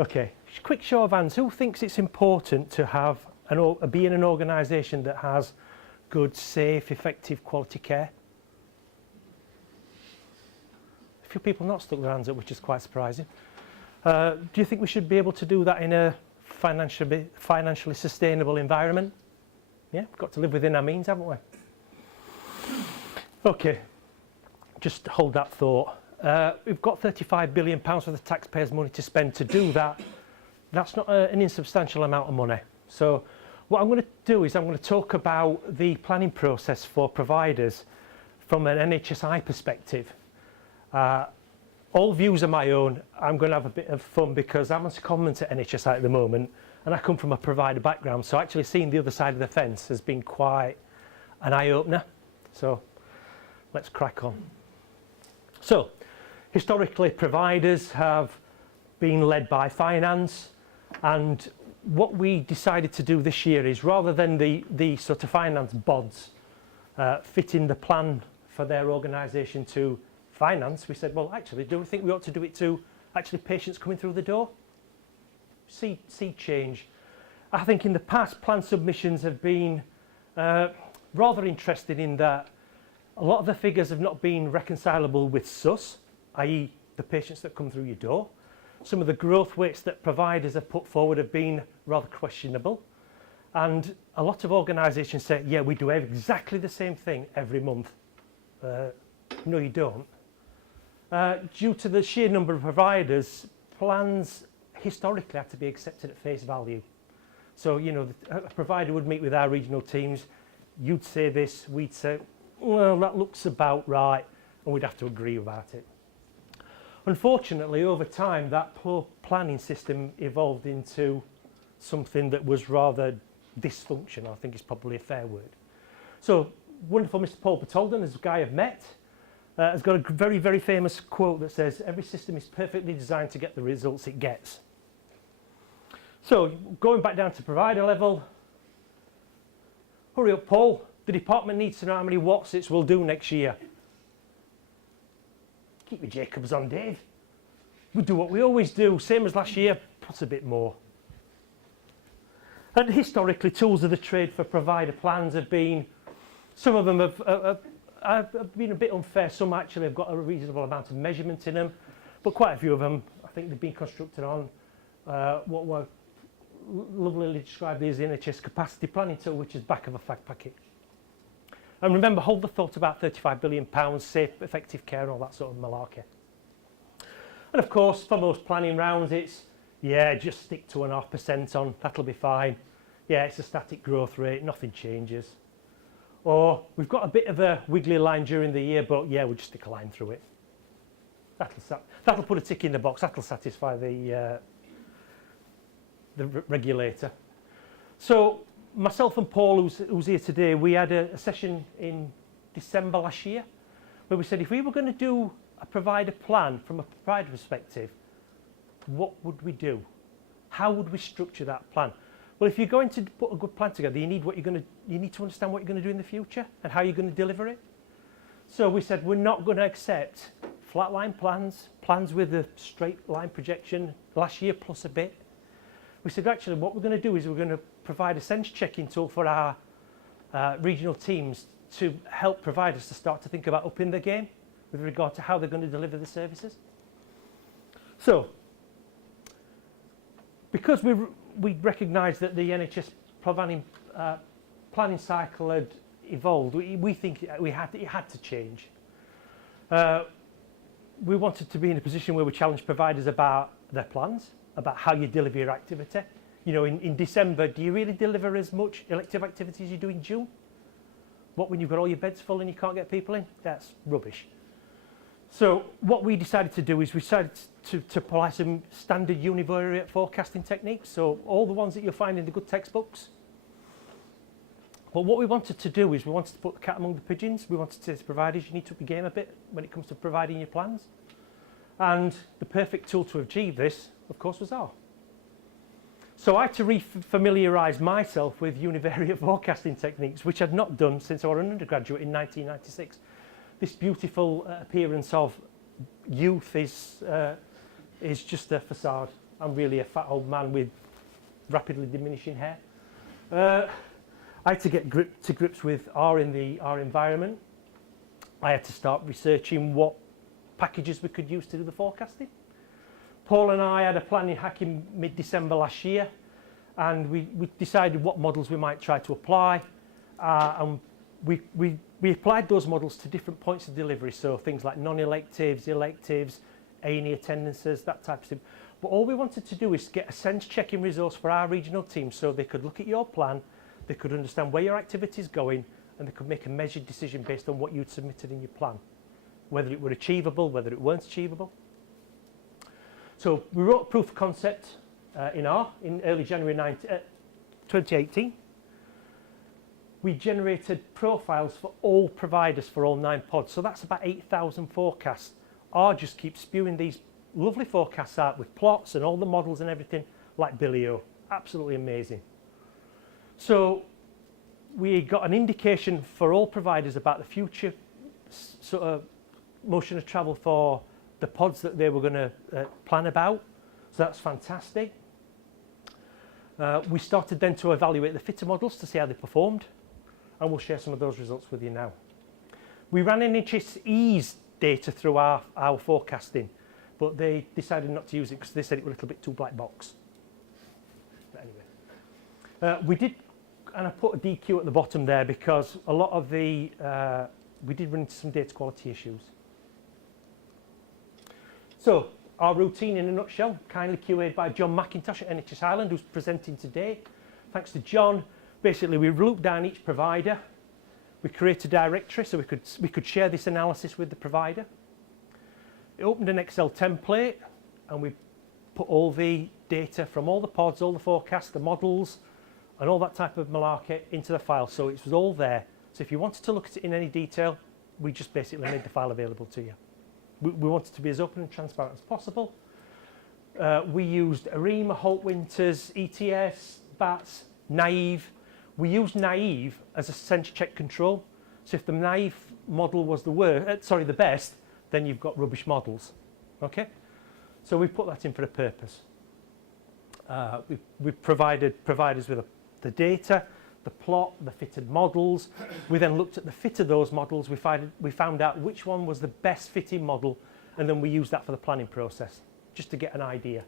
Okay, quick show of hands. Who thinks it's important to have be in an organisation that has good, safe, effective, quality care? A few people not stuck their hands up, which is quite surprising. Do you think we should be able to do that in a financially sustainable environment? Yeah, we've got to live within our means, haven't we? Okay, just hold that thought. We've got £35 billion worth of taxpayers' money to spend to do that. That's not an insubstantial amount of money. So what I'm going to do is I'm going to talk about the planning process for providers from an NHSI perspective. All views are my own. I'm going to have a bit of fun because I'm a secondment at NHSI at the moment and I come from a provider background, so actually seeing the other side of the fence has been quite an eye-opener. So let's crack on. So historically, providers have been led by finance, and what we decided to do this year is, rather than the sort of finance bods fitting the plan for their organisation to finance, we said, well, actually, do we think we ought to do it to actually patients coming through the door? See change. I think in the past, plan submissions have been rather interesting in that a lot of the figures have not been reconcilable with SUS, i.e. the patients that come through your door. Some of the growth weights that providers have put forward have been rather questionable. And a lot of organisations say, yeah, we do exactly the same thing every month. No, you don't. Due to the sheer number of providers, plans historically have to be accepted at face value. So, you know, a provider would meet with our regional teams, you'd say this, we'd say, well, that looks about right, and we'd have to agree about it. Unfortunately, over time, that poor planning system evolved into something that was rather dysfunctional, I think is probably a fair word. So, wonderful Mr. Paul Patolden, as a guy I've met, has got a very, very famous quote that says, every system is perfectly designed to get the results it gets. So, going back down to provider level, hurry up, Paul. The department needs to know how many watts it will do next year. Keep your Jacobs on, Dave. We do what we always do, same as last year, plus a bit more. And historically, tools of the trade for provider plans have been, some of them have been a bit unfair. Some actually have got a reasonable amount of measurement in them, but quite a few of them, I think they've been constructed on what were lovely described as the NHS capacity planning tool, which is back of a fag packet. And remember, hold the thought about £35 billion, safe, effective care and all that sort of malarkey. And of course, for most planning rounds, it's, yeah, just stick 2.5% on, that'll be fine. Yeah, it's a static growth rate, nothing changes. Or, we've got a bit of a wiggly line during the year, but yeah, we'll just stick a line through it. That'll put a tick in the box, that'll satisfy the regulator. So, myself and Paul, who's here today, we had a session in December last year where we said if we were going to do a provider plan from a provider perspective, what would we do? How would we structure that plan? Well, if you're going to put a good plan together, you need to understand what you're going to do in the future and how you're going to deliver it. So we said we're not going to accept flatline plans, plans with a straight line projection last year plus a bit. We said actually what we're going to do is we're going to provide a sense checking tool for our regional teams to help providers to start to think about upping their game with regard to how they're going to deliver the services. So, because we recognised that the NHS planning cycle had evolved, we think it had to change. We wanted to be in a position where we challenge providers about their plans, about how you deliver your activity. You know, in December, do you really deliver as much elective activity as you do in June? What, when you've got all your beds full and you can't get people in? That's rubbish. So what we decided to do is we decided to apply some standard univariate forecasting techniques, so all the ones that you'll find in the good textbooks. But what we wanted to do is we wanted to put the cat among the pigeons. We wanted to say to providers, you need to up your game a bit when it comes to providing your plans. And the perfect tool to achieve this, of course, was R. So I had to re-familiarise myself with univariate forecasting techniques, which I'd not done since I was an undergraduate in 1996. This beautiful appearance of youth is just a facade. I'm really a fat old man with rapidly diminishing hair. I had to get to grips with our environment. I had to start researching what packages we could use to do the forecasting. Paul and I had a planning hack in mid-December last year, and we decided what models we might try to apply, and we applied those models to different points of delivery, so things like non-electives, electives, A&E attendances, that type of thing. But all we wanted to do is get a sense checking resource for our regional team so they could look at your plan, they could understand where your activity is going, and they could make a measured decision based on what you'd submitted in your plan, whether it were achievable, whether it weren't achievable. So we wrote a proof of concept in early January 2018. We generated profiles for all providers for all 9 pods. So that's about 8,000 forecasts. R just keeps spewing these lovely forecasts out with plots and all the models and everything like Billy-O. Absolutely amazing. So we got an indication for all providers about the future sort of motion of travel for the pods that they were going to plan about. So that's fantastic. We started then to evaluate the fitter models to see how they performed, and we'll share some of those results with you now. We ran NHSE's data through our forecasting, but they decided not to use it because they said it was a little bit too black box. But anyway, we did, and I put a DQ at the bottom there because a lot of the, we did run into some data quality issues. So, our routine in a nutshell, kindly QA'd by John McIntosh at NHS Ireland, who's presenting today. Thanks to John, basically we looped down each provider, we created a directory so we could share this analysis with the provider. It opened an Excel template and we put all the data from all the pods, all the forecasts, the models, and all that type of malarkey into the file, so it was all there. So if you wanted to look at it in any detail, we just basically made the file available to you. We wanted to be as open and transparent as possible. We used ARIMA, Holt Winters, ETS, BATS, Naive. We used Naive as a sense check control. So if the Naive model was the best, then you've got rubbish models. Okay? So we put that in for a purpose. We provided providers with the data, the plot, the fitted models. We then looked at the fit of those models. We found out which one was the best fitting model, and then we used that for the planning process, just to get an idea.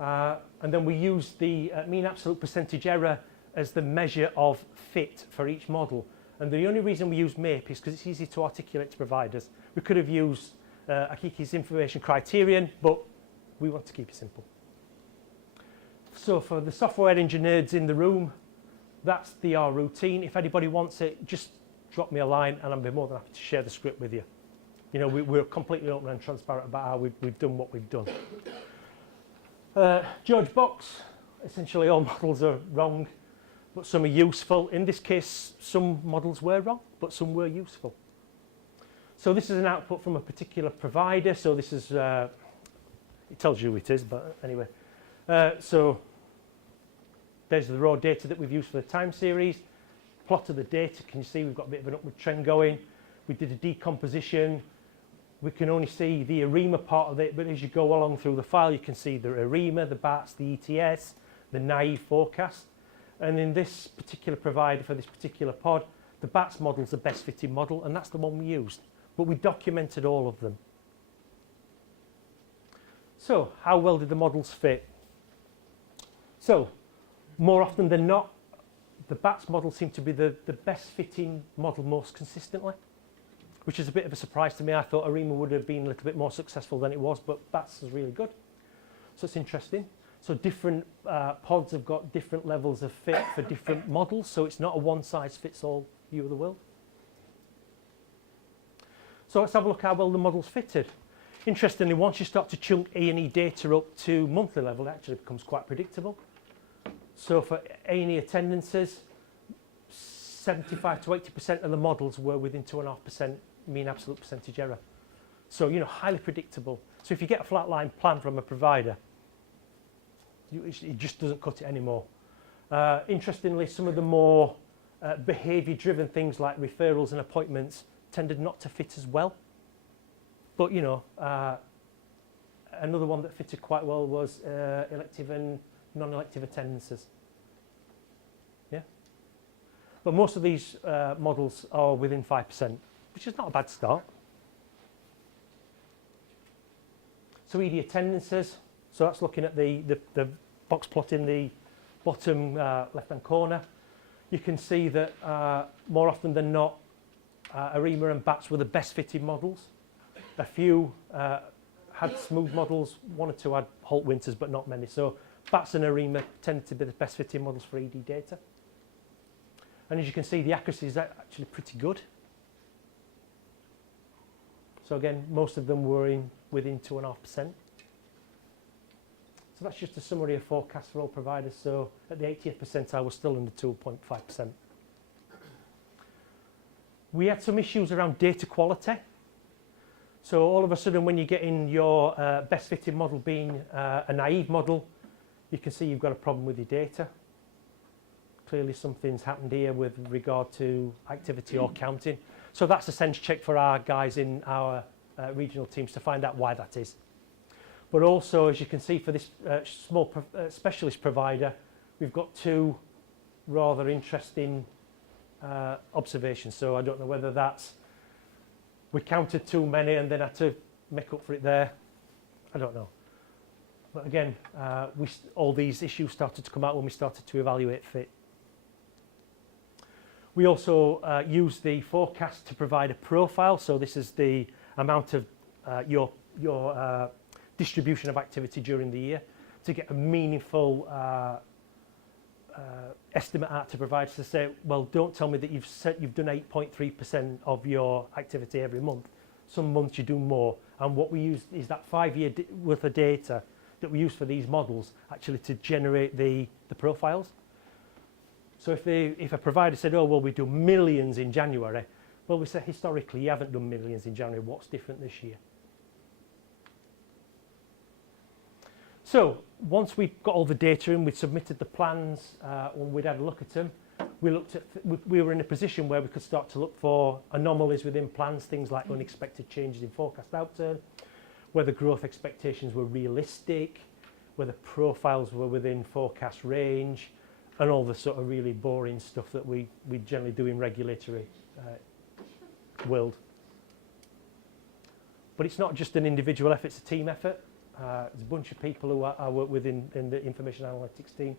And then we used the mean absolute percentage error as the measure of fit for each model. And the only reason we used MAPE is because it's easy to articulate to providers. We could have used Akiki's information criterion, but we want to keep it simple. So for the software engineers in the room, that's the R routine. If anybody wants it, just drop me a line and I'll be more than happy to share the script with you. You know, we're completely open and transparent about how we've done what we've done. George Box, essentially all models are wrong, but some are useful. In this case, some models were wrong, but some were useful. So this is an output from a particular provider. So this is, it tells you who it is, but anyway. So there's the raw data that we've used for the time series. Plot of the data, can you see we've got a bit of an upward trend going. We did a decomposition. We can only see the ARIMA part of it, but as you go along through the file, you can see the ARIMA, the BATS, the ETS, the Naive forecast. And in this particular provider for this particular pod, the BATS model is the best fitting model, and that's the one we used. But we documented all of them. So, how well did the models fit? So, more often than not, the BATS model seemed to be the best fitting model most consistently, which is a bit of a surprise to me. I thought ARIMA would have been a little bit more successful than it was, but BATS is really good. So it's interesting. So different pods have got different levels of fit for different models, so it's not a one-size-fits-all view of the world. So let's have a look how well the models fitted. Interestingly, once you start to chunk A&E data up to monthly level, it actually becomes quite predictable. So for A&E attendances, 75 to 80% of the models were within 2.5% mean absolute percentage error. So, you know, highly predictable. So if you get a flatline plan from a provider, it just doesn't cut it anymore. Interestingly, some of the more behaviour-driven things like referrals and appointments tended not to fit as well. But, you know, another one that fitted quite well was elective and non-elective attendances. Yeah, but most of these models are within 5%, which is not a bad start. So ED attendances, so that's looking at the box plot in the bottom left-hand corner. You can see that more often than not, ARIMA and BATS were the best fitted models. A few had smooth models, one or two had Holt Winters, but not many. So BATS and ARIMA tended to be the best fitting models for ED data. And as you can see, the accuracy is actually pretty good. So again, most of them were within 2.5%. So that's just a summary of forecasts for all providers. So at the 80th percentile, we're still under 2.5%. We had some issues around data quality. So all of a sudden, when you get in your best fitted model being a naive model, you can see you've got a problem with your data. Clearly something's happened here with regard to activity or counting. So that's a sense check for our guys in our regional teams to find out why that is. But also, as you can see, for this small specialist provider, we've got two rather interesting observations. So I don't know whether that's we counted too many and then had to make up for it there. I don't know. But again, all these issues started to come out when we started to evaluate fit. We also use the forecast to provide a profile. So this is the amount of your distribution of activity during the year to get a meaningful estimate out to providers to say, well, don't tell me that you've done 8.3% of your activity every month. Some months you do more. And what we use is that 5-year worth of data that we use for these models actually to generate the profiles. So if a provider said, oh, well, we do millions in January, well, we say historically you haven't done millions in January. What's different this year? So once we got all the data in, we'd submitted the plans, when we'd had a look at them, we were in a position where we could start to look for anomalies within plans, things like unexpected changes in forecast outturn, whether growth expectations were realistic, whether profiles were within forecast range, and all the sort of really boring stuff that we generally do in regulatory world. But it's not just an individual effort, it's a team effort. There's a bunch of people who I work with in the information analytics team,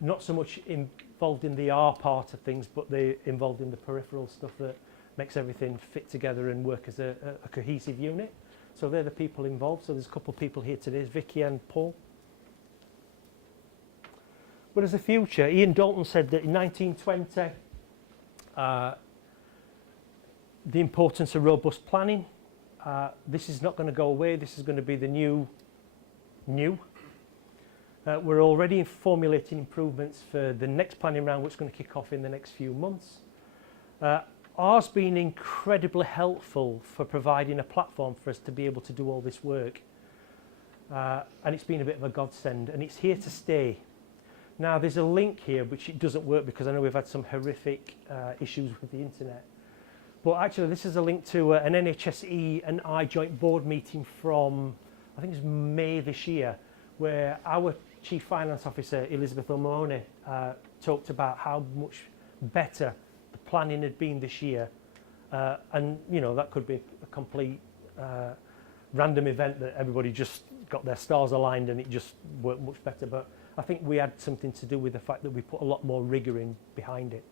not so much involved in the R part of things, but they're involved in the peripheral stuff that makes everything fit together and work as a cohesive unit. So they're the people involved. So there's a couple of people here today, Vicky and Paul. But as a future, Ian Dalton said that in 1920, the importance of robust planning. This is not going to go away. This is going to be the new. We're already formulating improvements for the next planning round, which is going to kick off in the next few months. R's been incredibly helpful for providing a platform for us to be able to do all this work. And it's been a bit of a godsend, and it's here to stay. Now, there's a link here, which it doesn't work because I know we've had some horrific issues with the internet. But actually, this is a link to an NHSE and I joint board meeting from, I think it's May this year, where our Chief Finance Officer, Elizabeth O'Mahony, talked about how much better the planning had been this year. And, you know, that could be a complete random event that everybody just got their stars aligned and it just worked much better. But I think we had something to do with the fact that we put a lot more rigour in behind it.